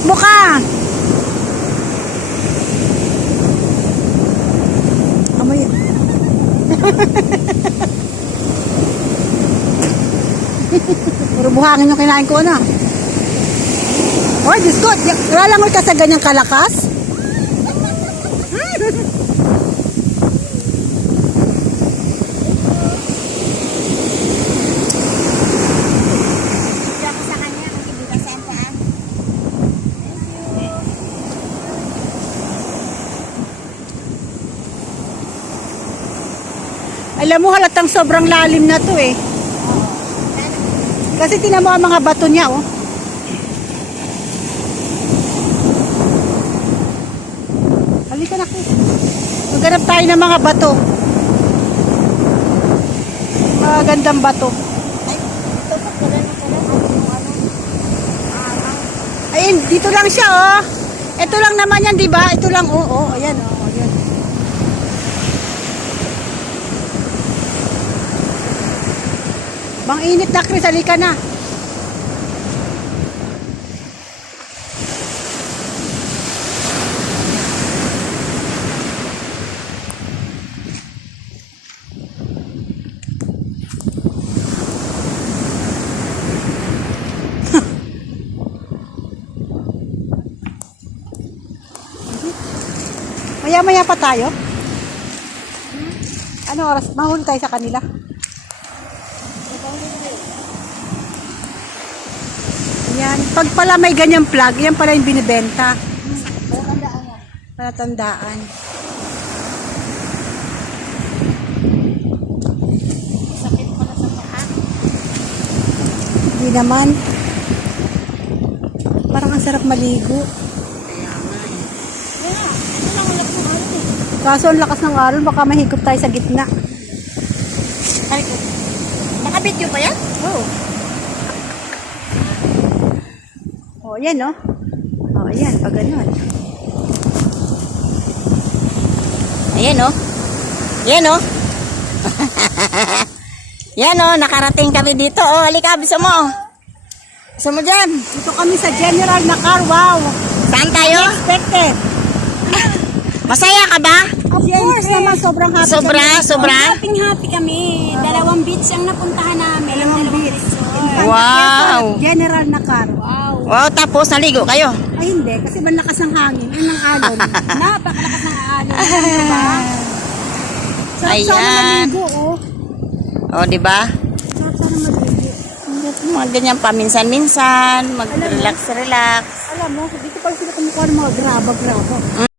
Takbo ka! Amoy. Puro buhangin yung kinain ko na. Oh, Diyos ko, lalangoy ka sa ganyang kalakas? Alam mo, halatang sobrang lalim na to eh. Kasi tinan mo ang mga bato niya, oh. Halika na, Chris. Maghanap tayo ng mga bato. Mga gandang bato. Ayun, dito lang siya, oh. Ito lang naman yan, di ba? Ito lang, oh, oh. Ayan, oh. Ayan. Bang init na, Chris. Halika na. Maya-maya pa tayo. Ano oras? Mahuli tayo sa kanila. Yan. Pag pala may ganyang plug, yan pala yung binibenta. Palatandaan. Sakit pala sa paa. Hindi naman. Parang ang sarap maligo. Kaso ang lakas ng alon, baka mahigop tayo sa gitna. Ay, naka-video pa yan? Oh. Oh, yan oh. Oh, yan, pag ganun. Ayan oh. Yan oh. Yan oh, nakarating kami dito. Oh, halika, bisa mo. Bisa mo dyan. Dito kami sa General na car, wow. Saan tayo? Unexpected. Masaya ka ba? Of course naman, sobrang happy Sobra, kami. sobra. Happy kami. Dalawang beach ang napuntahan namin. Dalawang beach. Wow. General na car. Wow. Wow, tapos naligo kayo. Ay hindi, kasi malakas ang hangin. Ay, ng alon. Napakalakas ng alon. Diba? Sarap sana Ayan. maligo, oh. Oh, di ba? Sarap sana maligo. Mga ganyan paminsan-minsan, mag-relax-relax. Alam mo, dito pala sila kumukuha ng mga graba-graba.